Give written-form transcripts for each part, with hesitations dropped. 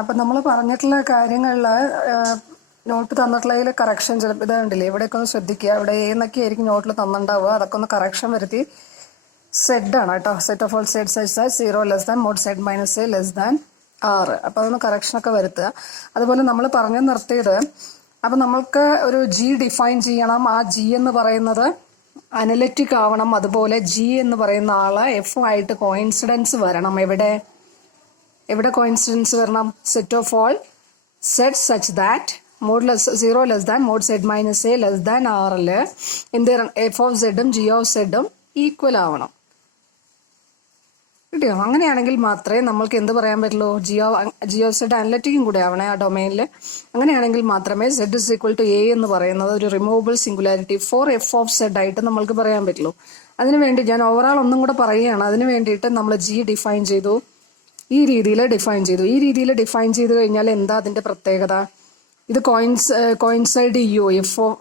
അപ്പം നമ്മൾ പറഞ്ഞിട്ടുള്ള കാര്യങ്ങളിൽ നോട്ട് തന്നിട്ടുള്ളതിൽ കറക്ഷൻ ചിലപ്പോൾ ഇത് കണ്ടില്ലേ, ഇവിടെയൊക്കെ ഒന്ന് ശ്രദ്ധിക്കുക. ഇവിടെ എന്നൊക്കെ ആയിരിക്കും നോട്ടിൽ തന്നിട്ടുണ്ടാവുക. അതൊക്കെ ഒന്ന് കറക്ഷൻ വരുത്തി. സെഡ് ആണ് കേട്ടോ. Set of all Z such that 0 less than mod Z minus A less than 6. അപ്പോൾ അതൊന്ന് കറക്ഷനൊക്കെ വരുത്തുക. അതുപോലെ നമ്മൾ പറഞ്ഞു നിർത്തിയത്, അപ്പം നമ്മൾക്ക് ഒരു ജി ഡിഫൈൻ ചെയ്യണം. ആ ജി എന്ന് പറയുന്നത് അനലിറ്റിക് ആവണം. അതുപോലെ ജി എന്ന് പറയുന്ന ആള് എഫ് ആയിട്ട് കോയിൻസിഡൻസ് വരണം. എവിടെ കോയിൻസിഡൻസ് വരണം? Set of all Z such that mod 0 less than mod Z minus A less than 6 എന്ത് എഫ് ഓഫ് സെഡും ജി ഓഫ് സെഡും ഈക്വൽ ആവണം. കിട്ടിയോ? അങ്ങനെയാണെങ്കിൽ മാത്രമേ നമ്മൾക്ക് എന്ത് പറയാൻ പറ്റുള്ളൂ? ജിയോ സെഡ് അനലറ്റിക്കും കൂടെ ആവണേ ആ ഡൊമൈനിൽ. അങ്ങനെയാണെങ്കിൽ മാത്രമേ z is equal to a എന്ന് പറയുന്നത് ഒരു removable singularity for F of z ആയിട്ട് നമ്മൾക്ക് പറയാൻ പറ്റുള്ളൂ. അതിനുവേണ്ടി ഞാൻ ഓവറാൾ ഒന്നും കൂടെ പറയുകയാണ്. അതിനു വേണ്ടിയിട്ട് നമ്മൾ ജി ഡിഫൈൻ ചെയ്തു. ഈ രീതിയിൽ ഡിഫൈൻ ചെയ്തു കഴിഞ്ഞാൽ എന്താ അതിന്റെ പ്രത്യേകത? ഇത് കോയിൻസൈഡ് ചെയ്യോ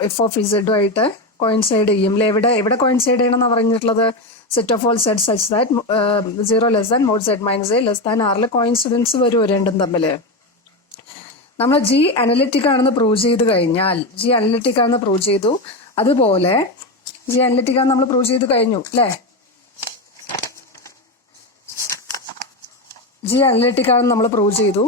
എഫ് ഓഫ് ഇസഡും ആയിട്ട് കോയിൻസൈഡ് ചെയ്യും അല്ലെ? എവിടെ കോയിൻസൈഡ് ചെയ്യണമെന്ന് പറഞ്ഞിട്ടുള്ളത്? Set of all Z such that 0 less than mod Z minus A less than 6 coincidence വരുമോ രണ്ടും തമ്മിൽ? നമ്മൾ ജി അനലിറ്റിക് ആണെന്ന് പ്രൂവ് ചെയ്ത് കഴിഞ്ഞാൽ, ജി അനലിറ്റിക് ആണെന്ന് പ്രൂവ് ചെയ്തു. അതുപോലെ ജി അനലിറ്റിക് ആണെന്ന് നമ്മൾ പ്രൂവ് ചെയ്ത് കഴിഞ്ഞു അല്ലേ? ജി അനലിറ്റിക് ആണെന്ന് നമ്മൾ പ്രൂവ് ചെയ്തു.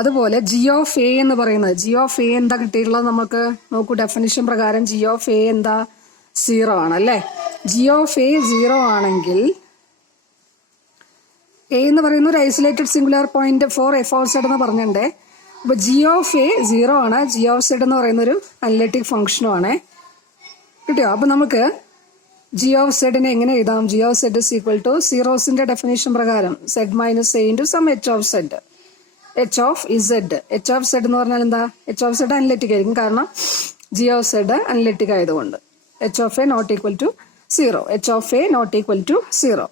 അതുപോലെ ജി ഓഫ് എ എന്ന് പറയുന്നത്, ജി ഓഫ് എ എന്താ കിട്ടിയിട്ടുള്ളത് നമുക്ക്? നോക്കൂ, ഡെഫിനിഷൻ പ്രകാരം ജി ഓഫ് എ എന്താ? 0 ആണ് അല്ലേ? ജി ഓഫ് എ 0 ആണെങ്കിൽ എ എന്ന് പറയുന്ന ഒരു isolated singular point for F of Z എന്ന് പറഞ്ഞിട്ടുണ്ടേ. അപ്പൊ ജി ഓഫ് എ 0 ആണ്. ജി ഓഫ് സെഡ് എന്ന് പറയുന്ന ഒരു അനലിറ്റിക് ഫംഗ്ഷനും ആണ്. കിട്ടിയോ? അപ്പൊ നമുക്ക് ജി ഓഫ് സെഡിനെ എങ്ങനെ എഴുതാം? G of Z is equal to സീറോസിന്റെ ഡെഫിനേഷൻ പ്രകാരം Z minus A into some H of Z, H of Z. H of Z എന്ന് പറഞ്ഞാൽ എന്താ? എച്ച് ഓഫ് സെഡ് അനലിറ്റിക് ആയിരിക്കും, കാരണം ജി ഓഫ് സെഡ് അനലിറ്റിക് ആയതുകൊണ്ട്. H of A not equal to 0. H of A not equal to 0.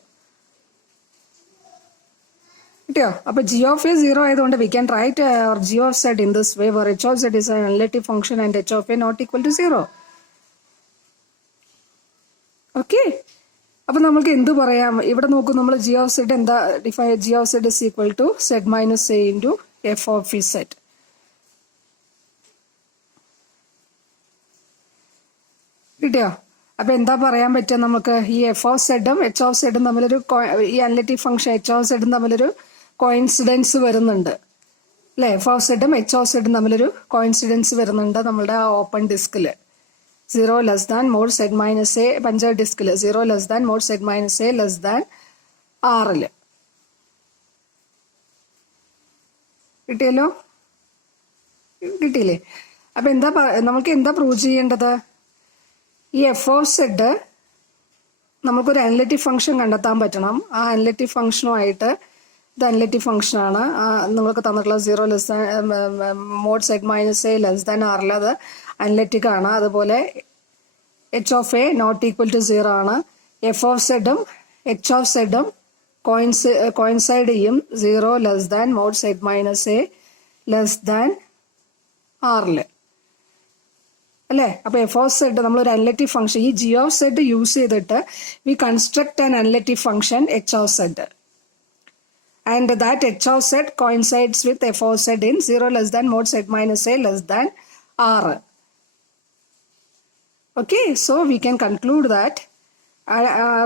കിട്ടിയോ? അപ്പൊ G of A 0 ആയതുകൊണ്ട് we can write G of Z in this way, where H of Z is an analytic function and H of A not equal to 0. Okay, അപ്പൊ നമുക്ക് എന്ത് പറയാം? ഇവിടെ നോക്കൂ, നമ്മൾ ജി ഓഫ് സെഡ് എന്താ define? G of Z is equal to Z minus A into F of Z. കിട്ടിയോ? അപ്പൊ എന്താ പറയാൻ പറ്റുക നമുക്ക്? ഈ എഫ് ഓഫ് സെഡും എച്ച് ഓഫ് സെഡും തമ്മിലൊരു, ഈ അനലിറ്റിക് ഫംഗ്ഷൻ എച്ച് ഓഫ് സെഡും തമ്മിലൊരു കോയിൻസിഡൻസ് വരുന്നുണ്ട് അല്ലെ? എഫ് ഓഫ് സെഡും എച്ച് ഓഫ് സെഡും തമ്മിലൊരു കോയിൻസിഡൻസ് വരുന്നുണ്ട് നമ്മുടെ ഓപ്പൺ ഡിസ്കില്. 0 less than mod Z minus A, puncture ഡിസ്കില് 0 less than mod Z minus A less than 6. കിട്ടിയല്ലോ? കിട്ടിയില്ലേ? അപ്പൊ എന്താ നമുക്ക് എന്താ പ്രൂവ് ചെയ്യേണ്ടത്? ഈ എഫ് ഓഫ് സെഡ് നമുക്കൊരു അനലിറ്റിക് ഫംഗ്ഷൻ കണ്ടെത്താൻ പറ്റണം. ആ അനലിറ്റിക് ഫംഗ്ഷനുമായിട്ട്, ഇത് അനലിറ്റിക് ഫംഗ്ഷൻ ആണ് നിങ്ങൾക്ക് തന്നിട്ടുള്ള 0 less than mod Z minus A less than 6 അത് അനലിറ്റിക് ആണ്. അതുപോലെ H of A not equal to 0 ആണ്. എഫ് ഓഫ് സെഡും എച്ച് ഓഫ് സെഡും കോയിൻസൈഡ് ചെയ്യും 0 less than mod Z minus A less than 6 അല്ലേ? അപ്പൊ എഫ് ഓഫ് സെഡ് നമ്മളൊരു അനലിറ്റിക് ഫംഗ്ഷൻ, ഈ ജി ഓഫ് സെഡ് യൂസ് ചെയ്തിട്ട് we construct an analytic function H of Z, and that H of Z coincides with F of Z in 0 less than mod Z minus A less than 6. Okay, so we can conclude that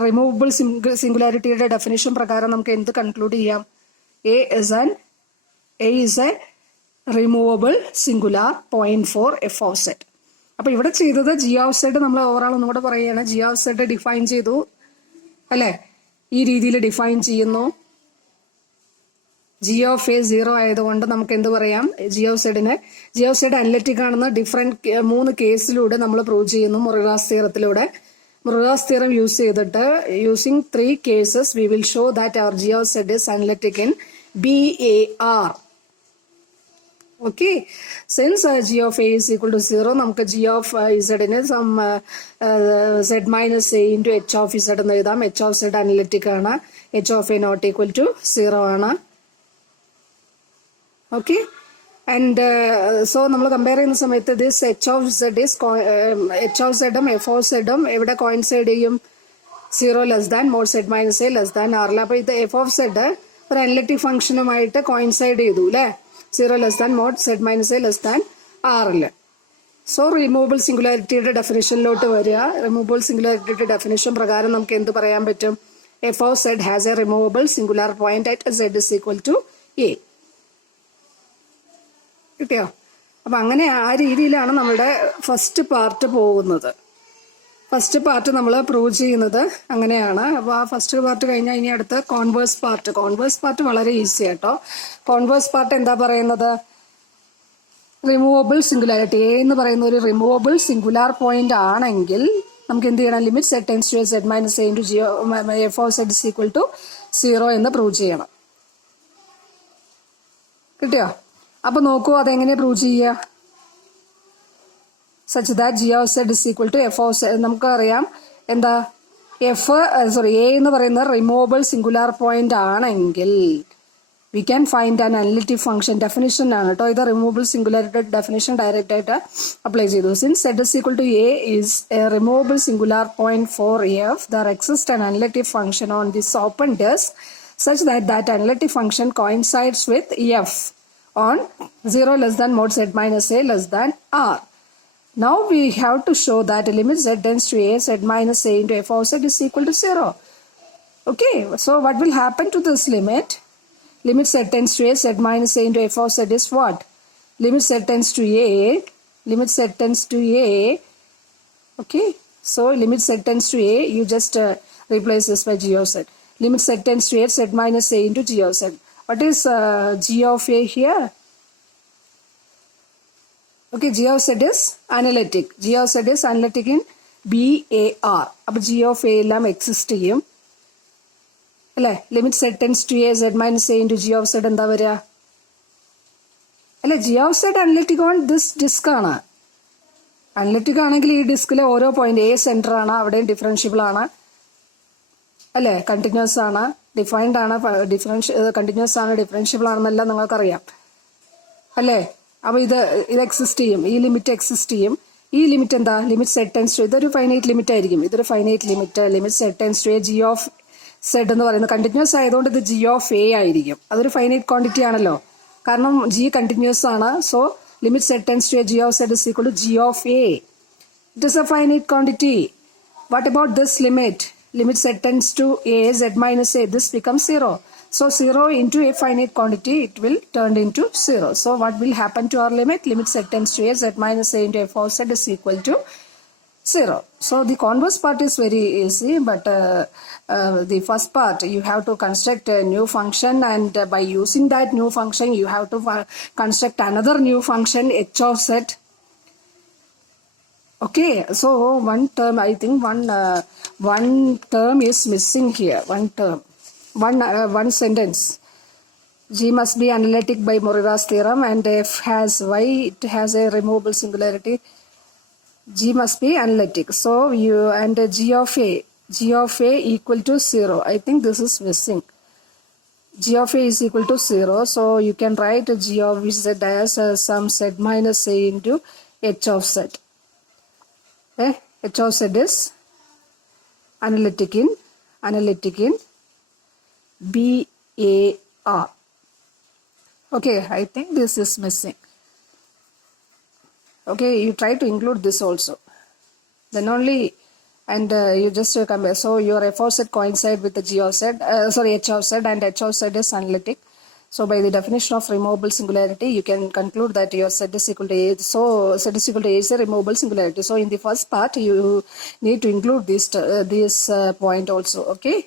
removable സിംഗുലാരിറ്റിയുടെ definition പ്രകാരം നമുക്ക് എന്ത് conclude ചെയ്യാം? A is a removable singular point for F of Z. അപ്പൊ ഇവിടെ ചെയ്തത് G of Z നമ്മൾ overall ഒന്നും കൂടെ പറയുകയാണ്. ജി ഓഫ് സെഡ് ഡിഫൈൻ ചെയ്തു അല്ലെ? ഈ രീതിയിൽ ഡിഫൈൻ ചെയ്യുന്നു. ജി ഓഫ് എ 0 ആയതുകൊണ്ട് നമുക്ക് എന്ത് പറയാം? ജി ഓഫ് സെഡ് അനലിറ്റിക് ആണെന്ന് ഡിഫറെന്റ് 3 കേസിലൂടെ നമ്മൾ പ്രൂവ് ചെയ്യുന്നു മുറുഗാസ് തിയറത്തിലൂടെ. മുറുഗാസ് തിയറം യൂസ് ചെയ്തിട്ട് using 3 cases we will show that our G of Z is analytic in BAR. Okay, since G of A is equal to 0, നമുക്ക് G of ഇസഡിന് some Z minus A into H of Z എന്ന് എഴുതാം. H of Z analytic ആണ്. H of A not equal to 0 ആണ്. Okay, and so നമ്മൾ compare ചെയ്യുന്ന സമയത്ത് this H of Z is H of സെഡും F of സെഡും എവിടെ കോയിൻസൈഡ് ചെയ്യും? 0 less than mod Z minus A less than 6. അപ്പൊ ഇത് എഫ് ഓഫ് സെഡ് ഒരു അനലിറ്റിക് ഫംഗ്ഷനുമായിട്ട് കോയിൻസൈഡ് ചെയ്തു അല്ലേ, 0 less than mod Z minus A less than ആറില്. സോ റിമൂവബിൾ സിംഗുലാരിറ്റിയുടെ ഡെഫിനേഷനിലോട്ട് വരിക. റിമൂവബിൾ സിംഗുലാരിറ്റിയുടെ ഡെഫിനേഷൻ പ്രകാരം നമുക്ക് എന്ത് പറയാൻ പറ്റും? F of Z has a removable singular point at z is equal to a. കിട്ടിയോ? അപ്പൊ അങ്ങനെ ആ രീതിയിലാണ് നമ്മുടെ ഫസ്റ്റ് പാർട്ട് പോകുന്നത്. ഫസ്റ്റ് പാർട്ട് നമ്മൾ പ്രൂവ് ചെയ്യുന്നത് അങ്ങനെയാണ്. അപ്പോൾ ആ ഫസ്റ്റ് പാർട്ട് കഴിഞ്ഞാൽ ഇനി അടുത്ത് കോൺവേഴ്സ് പാർട്ട്. കോൺവേഴ്സ് പാർട്ട് വളരെ ഈസി ആട്ടോ. കോൺവേഴ്സ് പാർട്ട് എന്താ പറയുന്നത്? റിമൂവബിൾ സിംഗുലാരിറ്റി എ എന്ന് പറയുന്ന ഒരു റിമൂവബിൾ സിംഗുലാർ പോയിന്റ് ആണെങ്കിൽ നമുക്ക് എന്ത് ചെയ്യണം? Limit z tends to Z minus A into g f of Z is equal to 0 എന്ന് പ്രൂവ് ചെയ്യണം. കിട്ടിയോ? അപ്പൊ നോക്കൂ അതെങ്ങനെയാ പ്രൂവ് ചെയ്യുക? Such that g of Z is equal to f of z. നമുക്കറിയാം എന്താ എ എന്ന് പറയുന്ന റിമൂവബിൾ സിംഗുലാർ പോയിന്റ് ആണെങ്കിൽ we can find an analytic function. Definition ആണ് കേട്ടോ ഇത്. റിമൂവബിൾ സിംഗുലാരിറ്റി ഡെഫിനേഷൻ ഡയറക്റ്റ് ആയിട്ട് അപ്ലൈ ചെയ്തു. Since z is equal to a is a removable singular point for f, there exists an analytic function on this open disk such that that analytic function coincides with f on 0 less than mod z minus a less than r. Now we have to show that limit z tends to a z minus a into f of z is equal to 0. Okay, so what will happen to this limit? Limit z tends to a z minus a into f of z is what? Limit z tends to a, limit z tends to a. Okay, so limit z tends to a, you just replace this by g of z. Limit z tends to a z minus a into g of z. What is g of a here? Okay, g of z is analytic. G of z is analytic in BAR. അപ്പോൾ g of a എല്ലാം exist ചെയ്യും അല്ലേ. Limit z tends to a z minus A into g of Z എന്താ വരിക? അല്ലെ, g of Z analytic on this disc ആണ്. Analytic ആണെങ്കിൽ ഈ ഡിസ്കിലെ ഓരോ പോയിന്റ് എ സെന്റർ ആണ്, അവിടെയും ഡിഫറൻഷ്യബിൾ ആണ് അല്ലെ, കണ്ടിന്യൂസ് ആണ്, ഡിഫൈൻഡ് ആണ്, കണ്ടിന്യൂസ് ആണ്, ഡിഫറൻഷ്യബിൾ ആണെന്നെല്ലാം നിങ്ങൾക്കറിയാം അല്ലേ. അപ്പൊ ഇത് എക്സിസ്റ്റ് ചെയ്യും, ഈ ലിമിറ്റ് എക്സിസ്റ്റ് ചെയ്യും. ഈ ലിമിറ്റ് എന്താ? ലിമിറ്റ് സെഡ് ടെൻസ് ടു, ഇതൊരു ഫൈനൈറ്റ് ലിമിറ്റ് ആയിരിക്കും, ഇതൊരു finite limit. Limit z tends to a g of Z എന്ന് പറയുന്നത് കണ്ടിന്യൂസ് ആയതുകൊണ്ട് ഇത് ജി ഓഫ് എ ആയിരിക്കും. അതൊരു ഫൈനൈറ്റ് ക്വാണ്ടിറ്റി ആണല്ലോ, കാരണം ജി കണ്ടിന്യൂസ് ആണ്. So limit z tends to a g of Z is equal to g of a. It is a finite quantity. What about this limit? Limit z tends to a z minus a, this becomes 0. So 0 into a finite quantity, it will turn into 0. So what will happen to our limit? Limit z tends to a z minus a into f of z is equal to 0. So the converse part is very easy, but the first part you have to construct a new function, and by using that new function you have to construct another new function h of z. Okay, so one term, I think one term is missing here. One term, one sentence. G must be analytic by Morira's theorem, and f has y, it has a removable singularity. G must be analytic. So you and g of a equal to 0. I think this is missing. G of a is equal to 0. So you can write g of z as some z minus a into h of z. H of z is analytic in BAR. Okay, I think this is missing. Okay, you try to include this also. Then only, and you just compare. So your f of z coincide with the g of z, h of z, and h of z is analytic. So by the definition of removable singularity, you can conclude that your z is equal to a. So z is equal to a is a removable singularity. So in the first part, you need to include this point also. Okay.